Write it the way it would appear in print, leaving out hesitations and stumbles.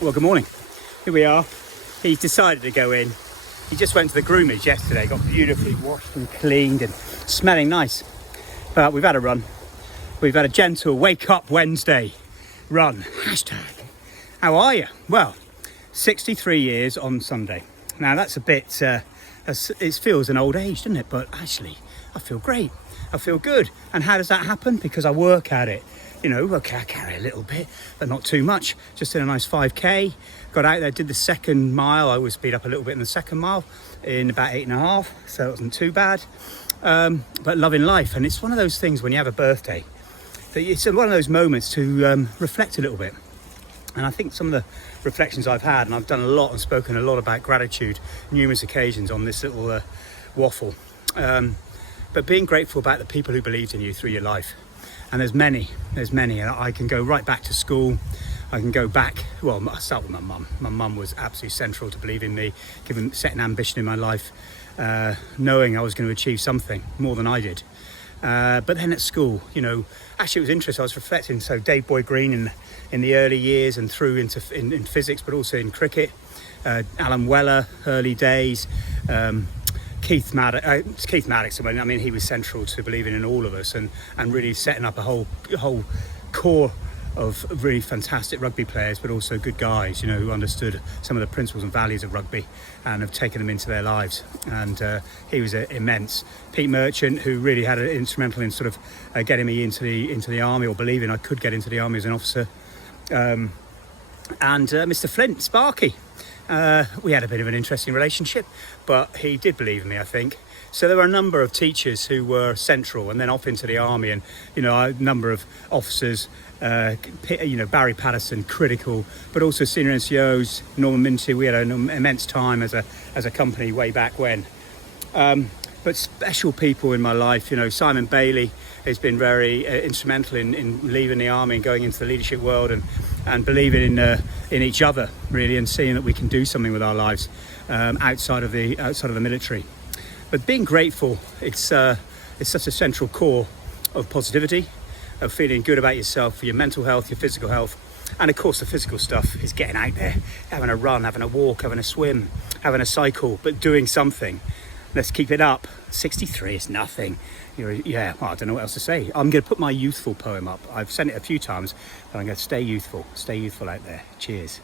Well, good morning. Here we are. He's decided to go in. He just went to the groomers yesterday, got beautifully washed and cleaned and smelling nice. But we've had a run. We've had a gentle wake up Wednesday run. Hashtag. How are you? Well, 63 years on Sunday. Now that's a bit, it feels an old age, doesn't it? But actually, I feel great. I feel good. And how does that happen? Because I work at it. You know, okay, I carry a little bit, but not too much. Just did a nice 5K. Got out there, did the second mile. I always speed up a little bit in the second mile in about 8.5, so it wasn't too bad. But loving life. And it's one of those things when you have a birthday, that it's one of those moments to reflect a little bit. And I think some of the reflections I've had, and I've done a lot and spoken a lot about gratitude, numerous occasions on this little waffle. But being grateful about the people who believed in you through your life. And there's many, and I can go right back to school. I can go back, well, I'll start with my mum. My mum was absolutely central to believe in me, setting ambition in my life, knowing I was going to achieve something more than I did. But then at school, you know, actually it was interesting. I was reflecting, so Dave Boyd Green in the early years and through into in physics, but also in cricket. Alan Weller, early days. Keith Maddox, I mean, he was central to believing in all of us and really setting up a whole core of really fantastic rugby players, but also good guys, you know, who understood some of the principles and values of rugby and have taken them into their lives. And he was immense. Pete Merchant, who really had an instrumental in sort of getting me into the army, or believing I could get into the army as an officer. And Mr. Flint, Sparky. We had a bit of an interesting relationship, but he did believe in me, I think. So there were a number of teachers who were central, and then off into the army, and you know, a number of officers, you know, Barry Patterson, critical, but also senior NCOs, Norman Minty. We had an immense time as a company way back when. But special people in my life, you know, Simon Bailey has been very instrumental in leaving the army and going into the leadership world and believing in each other, really, and seeing that we can do something with our lives outside of the military. But being grateful, it's such a central core of positivity, of feeling good about yourself, for your mental health, your physical health. And of course the pphysical stuff is getting out there, having a run, having a walk, having a swim, having a cycle, but doing something. Let's keep it up. 63 is nothing. Yeah, well, I don't know what else to say. I'm going to put my youthful poem up. I've sent it a few times, but I'm going to stay youthful out there. Cheers.